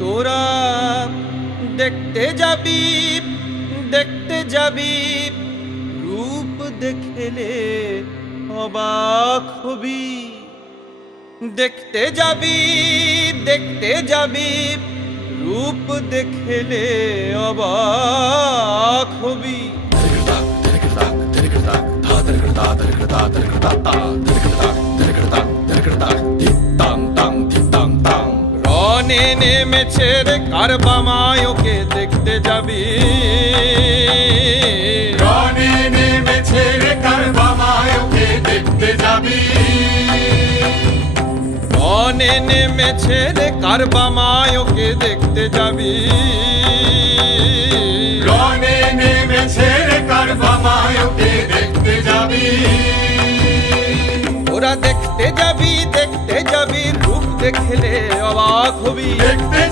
তোরা দেখতে যাবি রূপ দেখলে অবাক হবি। দেখতে যাবি রূপ দেখলে অবাক হবি। রনে নেমেছে রে কারবামায় ওকে দেখতে যাবি। রনে নেমেছে রে কারবামায় ওকে দেখতে যাবি। রনে নেমেছে রে কারবামায় ওকে দেখতে যাবি। রনে নেমেছে রে কারবামায় ওকে দেখতে যাবি। ওরা দেখতে যাবি রূপ দেখলে অবাক হবি। দেখতে